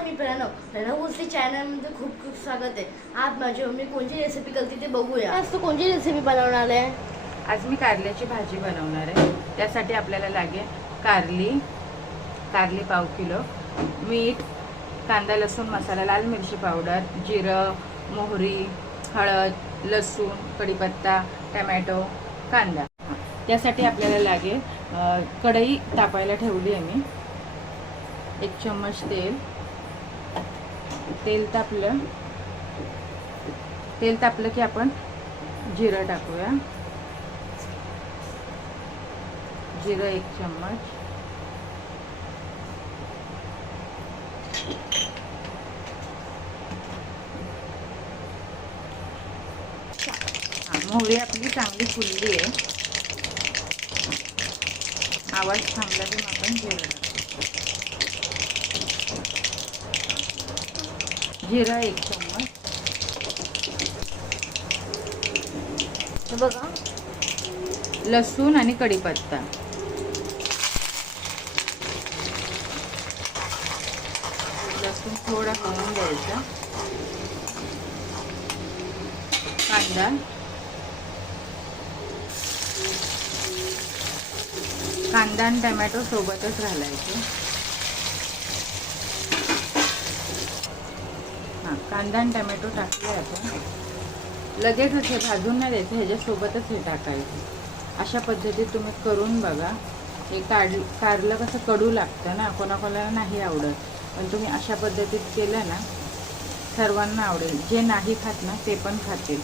हाय, मी प्रणव. प्रणव उसी चॅनलमध्ये खूप खूप स्वागत आहे. आज माझी मम्मी कोणती रेसिपी करते ते बघूया. आज तू कोणती रेसिपी बनवणार आहे? आज मी कारल्याची भाजी बनवणार आहे. त्यासाठी आपल्याला लागेल कारली पाव किलो, मीठ, कांदा लसूण मसाला, लाल मिरची पावडर, जिरं, मोहरी, हळद, लसूण, कढीपत्ता, टमॅटो, कांदा. त्यासाठी आपल्याला लागेल कढई तापायला ठेवली आहे मी. 1 चम्मच तेल तापलं की आपण जिरं टाकूया. जिरं 1 चम्मच, मोहरी आपली चांगली फुलली आहे. आवाज थांबला की आपण जिरं जिरा 1 चम्मच. बघा, लसूण आणि कढीपत्ता. लसूण थोडा हलवून द्यायचा. कांदा आणि टमॅटो सोबतच घालायचे. कांदा आणि टमॅटो टाकले आपण. लगेचच हे भाजून नाही द्यायचं, ह्याच्यासोबतच हे टाकायचं. अशा पद्धतीत तुम्ही करून बघा. हे कारलं कसं कडू लागतं ना, कोणाकोणाला नाही आवडत, पण तुम्ही अशा पद्धतीत केलं ना सर्वांना आवडेल. जे नाही खात ना ते पण खातील.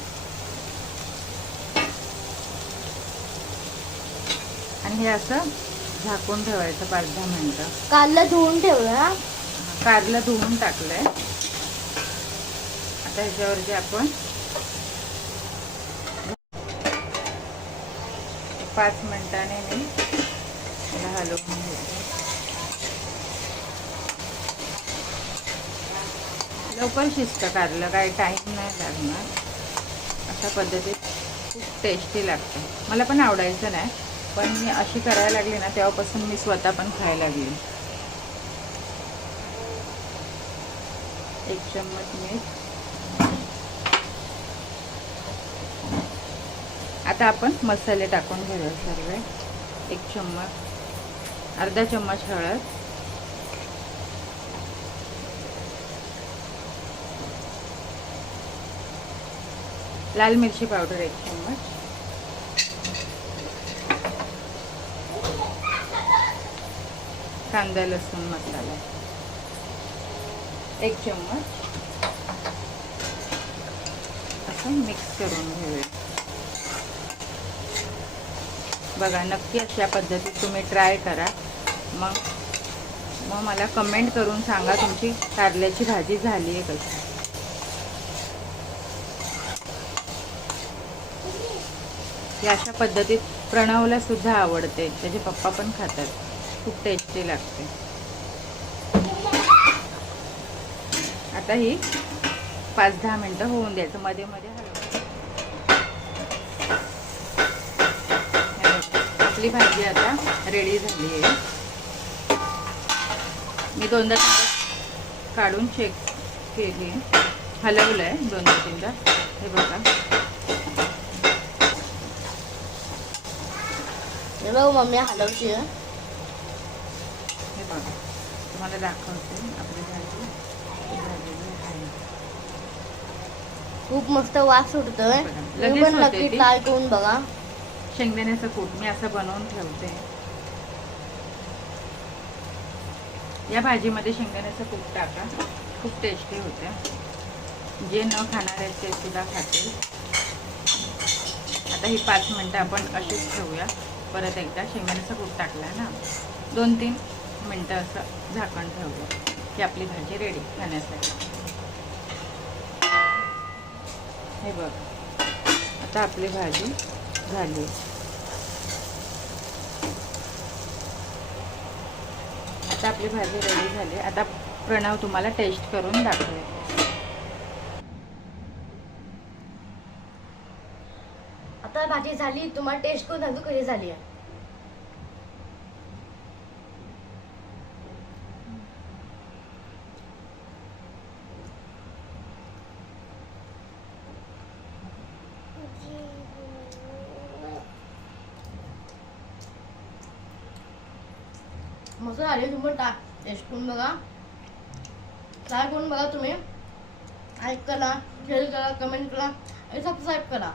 आणि हे असं झाकून ठेवायचं 5-10 मिनिटं. कारलं धुवून ठेवूया. कारलं धुवून टाकलंय. आता ह्याच्यावर जे आपण 5 मिनिटांनी मी त्याला हलवून घेते. लवकर शिजतं कारलं, काही टाईम नाही लागणार. अशा पद्धतीत खूप टेस्टी लागतं. मला पण आवडायचं नाही, पण मी अशी करायला लागली ना तेव्हापासून मी स्वतः पण खायला लागली. 1 चम्मच मीठ. आता आपण मसाले टाकून घेऊया सर्व. 1 चम्मच, अर्धा चम्मच हळद, लाल मिरची पावडर 1 चम्मच, कांदा लसूण मसाला 1 चम्मच. असं मिक्स करून घेऊया. बघा, नक्की अशा पद्धतीत तुम्ही ट्राय करा. मग मला कमेंट करून सांगा तुमची कारल्याची भाजी झाली आहे कशी. ही अशा पद्धतीत प्रणवला सुद्धा आवडते, त्याचे पप्पा पण खातात. खूप टेस्टी लागते. आता ही 5-10 मिनिटं होऊन द्यायचं. मध्ये मध्ये हलवायचं. आपली भाजी आता रेडी झाली आहे. मी 2दा काढून चेक केली, हलवलं आहे 2-3दा. हे बघा, मम्मी हलवते. हे बघा, तुम्हाला दाखवते आपली भाजी झालेली आहे. खूप मस्त वास सुटतोय. लगेच पण होते नक्की ती. ट्राय करून बघा. शेंगदाण्याचं कूट मी असं बनवून ठेवते. या भाजीमध्ये शेंगदाण्याचं कूट टाका, खूप टेस्टी होते. जे न खाणार आहेत ते सुद्धा खातील. आता ही 5 मिनिटं आपण अशीच ठेवूया. परत एकदा शेंगदाण्याचं कूट टाकला ना, 2-3 मिनटं असं झाकण ठेवूया की आपली भाजी रेडी खाण्यासाठी. हे बघ, आता आपली भाजी झाली. आता आपली भाजी रेडी झाली. आता प्रणव तुम्हाला टेस्ट करून दाखवेल. आता भाजी झाली, तुम्हाला टेस्ट करून सांगतो कशी झाली आहे. मस्त झाली. तुम्ही पण टेस्ट करून बघा, ट्राय करून बघा. तुम्ही लाईक करा, शेअर करा, कमेंट करा आणि सबस्क्राईब करा.